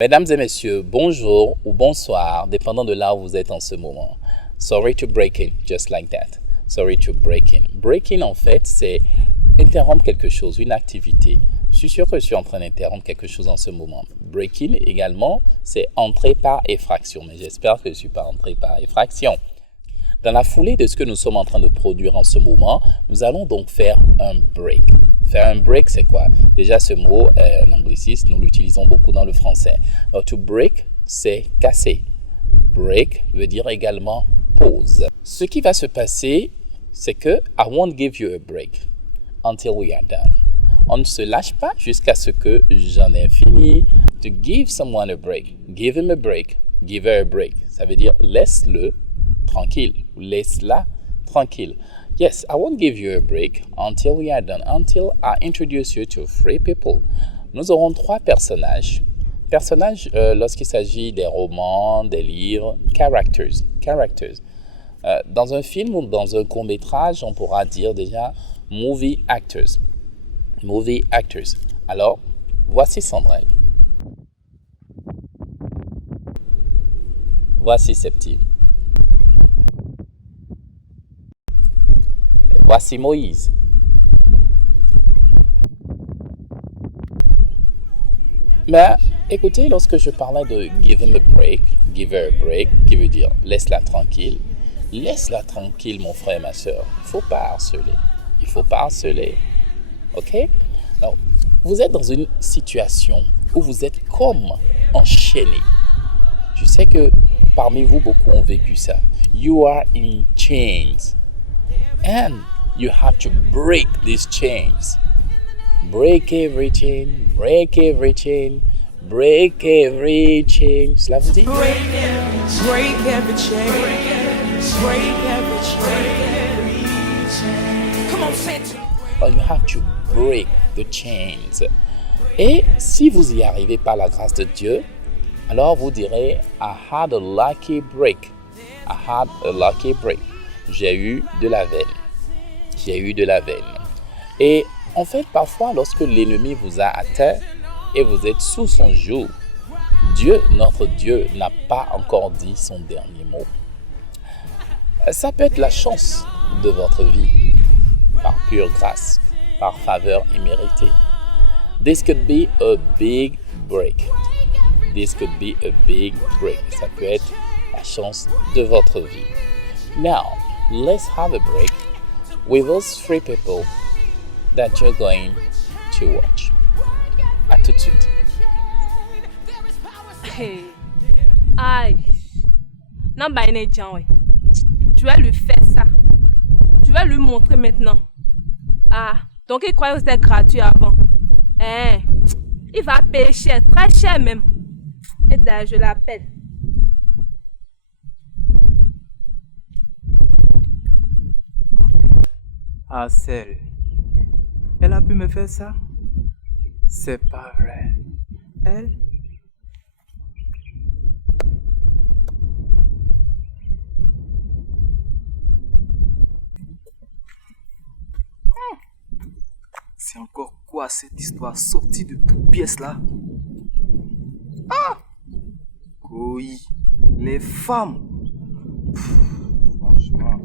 Mesdames et messieurs, bonjour ou bonsoir, dépendant de là où vous êtes en ce moment. Sorry to break in, just like that. Sorry to break in. Break in, en fait, c'est interrompre quelque chose, une activité. Je suis sûr que je suis en train d'interrompre quelque chose en ce moment. Break in, également, c'est entrer par effraction. Mais j'espère que je ne suis pas entré par effraction. Dans la foulée de ce que nous sommes en train de produire en ce moment, nous allons donc faire un break. Faire un break, c'est quoi? Déjà, ce mot, en anglicisme, nous l'utilisons beaucoup dans le français. Alors, to break, c'est casser. Break veut dire également pause. Ce qui va se passer, c'est que I won't give you a break until we are done. On ne se lâche pas jusqu'à ce que j'en ai fini. To give someone a break. Give him a break. Give her a break. Ça veut dire laisse-le tranquille. Laisse-la tranquille. Yes, I won't give you a break until we are done, until I introduce you to three people. Nous aurons trois personnages. Personnages lorsqu'il s'agit des romans, des livres, characters. Dans un film ou dans un court-métrage, on pourra dire déjà movie actors. Movie actors. Alors, voici Sandrine. Voici Septime. Voici Moïse. Mais écoutez, lorsque je parlais de give him a break, give her a break, qui veut dire laisse-la tranquille. Laisse-la tranquille, mon frère et ma soeur. Il ne faut pas harceler. Il ne faut pas harceler. OK? Alors, vous êtes dans une situation où vous êtes comme enchaîné. Je sais que parmi vous, beaucoup ont vécu ça. You are in chains. And you have to break these chains. Break every chain, break every chain, break every chain. Cela vous dit? Break every chain, break every chain. Come on, say it. Oh, you have to break the chains. Et si vous y arrivez par la grâce de Dieu, alors vous direz, I had a lucky break. I had a lucky break. J'ai eu de la veine. J'ai eu de la veine. Et en fait, parfois, lorsque l'ennemi vous a atteint et vous êtes sous son joug, Dieu, notre Dieu, n'a pas encore dit son dernier mot. Ça peut être la chance de votre vie, par pure grâce, par faveur imméritée. This could be a big break. This could be a big break. Ça peut être la chance de votre vie. Now, let's have a break with those three people that you're going to watch. À tout de suite. Hey. Aïe. Non, bah, il est ouais. Tu vas lui faire ça. Tu vas lui montrer maintenant. Ah, donc il croyait que c'était gratuit avant. Hein? Il va payer cher, très cher même. Et d'ailleurs, je l'appelle. Ah, celle. Elle a pu me faire ça? C'est pas vrai. Elle? C'est encore quoi cette histoire sortie de toutes pièces là? Ah! Oui, les femmes. Franchement.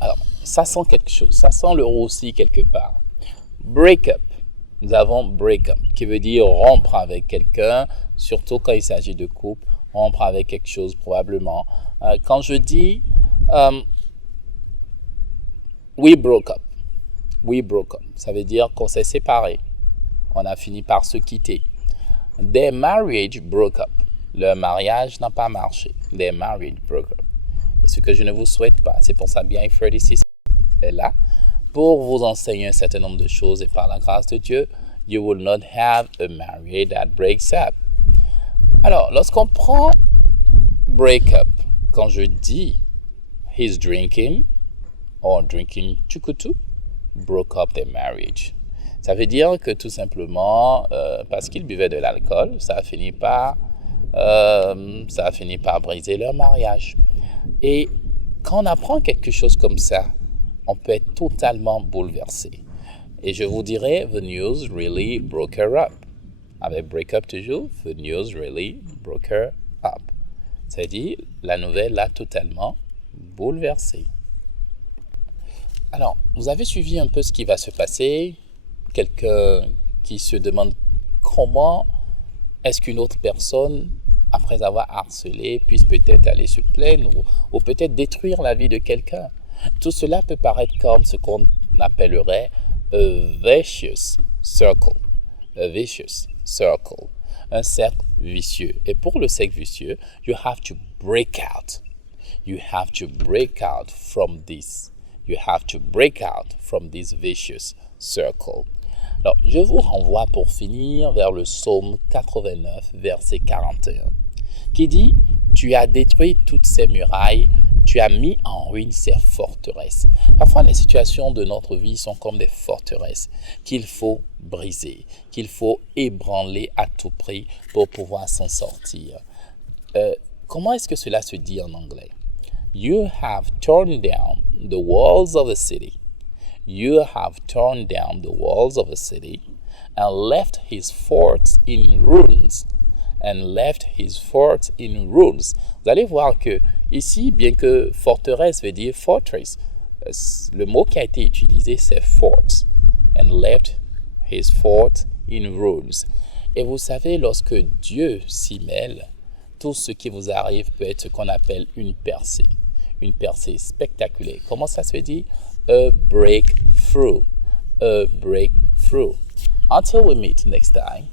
Alors, ça sent quelque chose, ça sent le roussi quelque part. Break up. Nous avons break up, qui veut dire rompre avec quelqu'un, surtout quand il s'agit de couple, rompre avec quelque chose probablement. Quand je dis we broke up, ça veut dire qu'on s'est séparés, on a fini par se quitter. Their marriage broke up. Leur mariage n'a pas marché. Their marriage broke up. Et ce que je ne vous souhaite pas, c'est pour ça bien F36 est là, pour vous enseigner un certain nombre de choses et par la grâce de Dieu, you will not have a marriage that breaks up. Alors, lorsqu'on prend break up, quand je dis he's drinking or drinking chukutu, broke up their marriage. Ça veut dire que tout simplement, parce qu'ils buvaient de l'alcool, ça a fini par briser leur mariage. Et quand on apprend quelque chose comme ça, on peut être totalement bouleversé. Et je vous dirai, the news really broke her up. Avec break up toujours, the news really broke her up. C'est-à-dire, la nouvelle l'a totalement bouleversée. Alors, vous avez suivi un peu ce qui va se passer. Quelqu'un qui se demande comment est-ce qu'une autre personne, après avoir harcelé, puisse peut-être aller se plaindre ou peut-être détruire la vie de quelqu'un. Tout cela peut paraître comme ce qu'on appellerait a vicious circle. A vicious circle. Un cercle vicieux. Et pour le cercle vicieux, you have to break out. You have to break out from this. You have to break out from this vicious circle. Alors, je vous renvoie pour finir vers le psaume 89, verset 41, qui dit « Tu as détruit toutes ces murailles, tu as mis en ruine ces forteresses. » Parfois, les situations de notre vie sont comme des forteresses qu'il faut briser, qu'il faut ébranler à tout prix pour pouvoir s'en sortir. Comment est-ce que cela se dit en anglais? You have torn down the walls of the city. You have torn down the walls of the city and left his forts in ruins. And left his forts in ruins. Vous allez voir que ici, bien que forteresse veut dire fortress, le mot qui a été utilisé c'est fort. And left his fort in ruins. Et vous savez, lorsque Dieu s'y mêle, tout ce qui vous arrive peut être ce qu'on appelle une percée. Une percée spectaculaire. Comment ça se dit? A breakthrough. A breakthrough. Until we meet next time,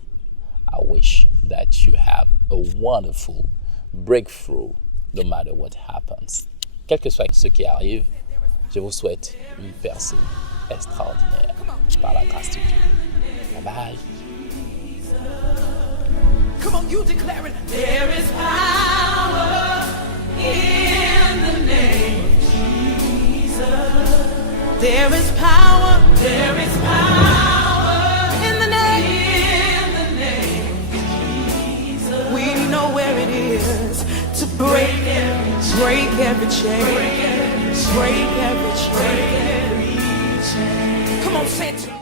I wish that you have a wonderful breakthrough no matter what happens. Quel que soit ce qui arrive, je vous souhaite une percée extraordinaire par la grâce de Dieu. Bye bye. Come on, you declare it. There is power in the name of Jesus. There is power. There is power in the name of Jesus. We know where it is to break every chain. Break every chain. Come on, say it.